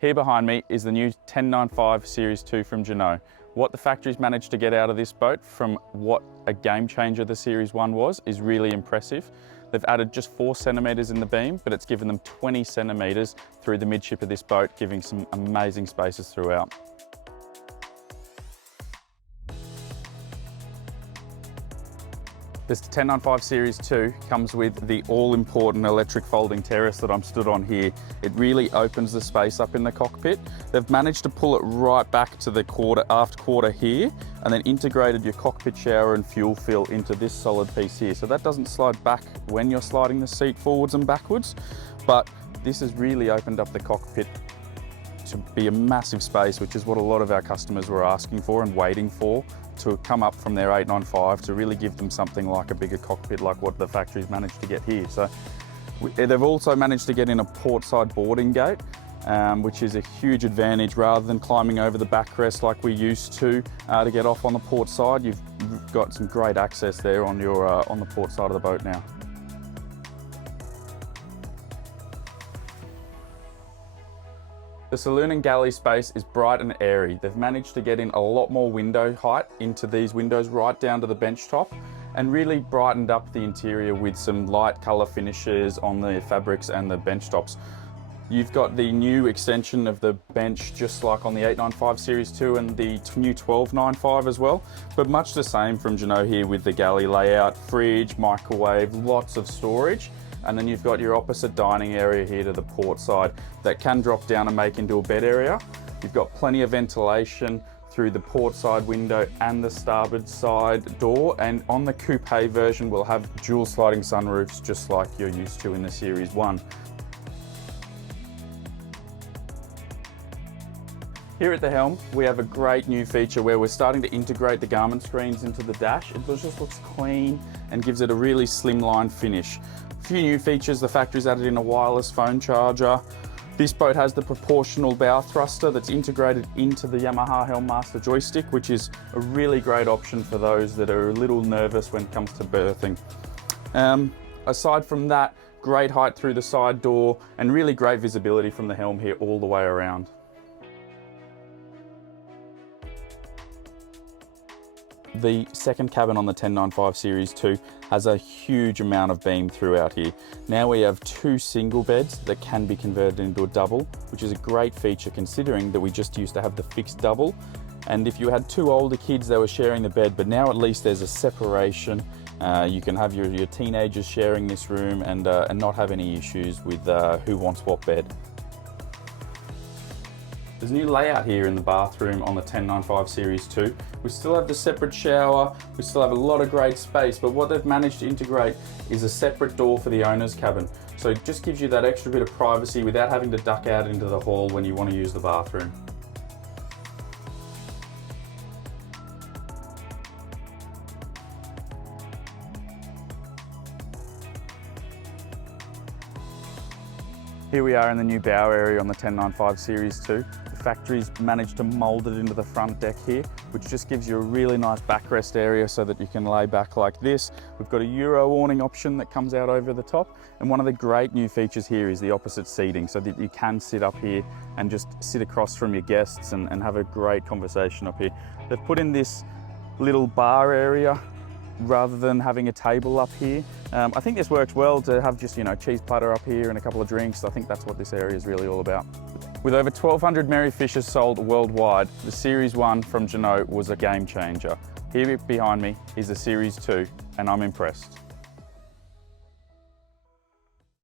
Here behind me is the new 1095 Series 2 from Jeanneau. What the factory's managed to get out of this boat from what a game changer the Series 1 was is really impressive. They've added just 4 centimetres in the beam, but it's given them 20 centimetres through the midship of this boat, giving some amazing spaces throughout. This 1095 Series 2 comes with the all-important electric folding terrace that I'm stood on here. It really opens the space up in the cockpit. They've managed to pull it right back to the aft quarter here, and then integrated your cockpit shower and fuel fill into this solid piece here. So that doesn't slide back when you're sliding the seat forwards and backwards, but this has really opened up the cockpit to be a massive space, which is what a lot of our customers were asking for and waiting for, to come up from their 895 to really give them something like a bigger cockpit like what the factory's managed to get here. So they've also managed to get in a portside boarding gate, which is a huge advantage. Rather than climbing over the backrest like we used to get off on the port side, you've got some great access there on the port side of the boat now. The saloon and galley space is bright and airy. They've managed to get in a lot more window height into these windows right down to the bench top, and really brightened up the interior with some light colour finishes on the fabrics and the bench tops. You've got the new extension of the bench just like on the 895 Series 2 and the new 1295 as well, but much the same from Jeanneau here with the galley layout, fridge, microwave, lots of storage. And then you've got your opposite dining area here to the port side that can drop down and make into a bed area. You've got plenty of ventilation through the port side window and the starboard side door, and on the coupe version we'll have dual sliding sunroofs just like you're used to in the Series 1. Here at the helm, we have a great new feature where we're starting to integrate the Garmin screens into the dash. It just looks clean and gives it a really slimline finish. A few new features: the factory's added in a wireless phone charger. This boat has the proportional bow thruster that's integrated into the Yamaha Helmmaster joystick, which is a really great option for those that are a little nervous when it comes to berthing. Aside from that, great height through the side door and really great visibility from the helm here all the way around. The second cabin on the 1095 Series 2 has a huge amount of beam throughout here. Now we have 2 single beds that can be converted into a double, which is a great feature considering that we just used to have the fixed double. And if you had 2 older kids, they were sharing the bed, but now at least there's a separation. You can have your teenagers sharing this room and not have any issues with who wants what bed. There's a new layout here in the bathroom on the 1095 Series 2. We still have the separate shower, we still have a lot of great space, but what they've managed to integrate is a separate door for the owner's cabin. So it just gives you that extra bit of privacy without having to duck out into the hall when you want to use the bathroom. Here we are in the new bow area on the 1095 Series 2. The factory's managed to mould it into the front deck here, which just gives you a really nice backrest area so that you can lay back like this. We've got a Euro awning option that comes out over the top, and one of the great new features here is the opposite seating, so that you can sit up here and just sit across from your guests and have a great conversation up here. They've put in this little bar area rather than having a table up here. I think this works well to have just, cheese platter up here and a couple of drinks. I think that's what this area is really all about. With over 1,200 Merry Fishes sold worldwide, the Series 1 from Jeanneau was a game changer. Here behind me is the Series 2, and I'm impressed.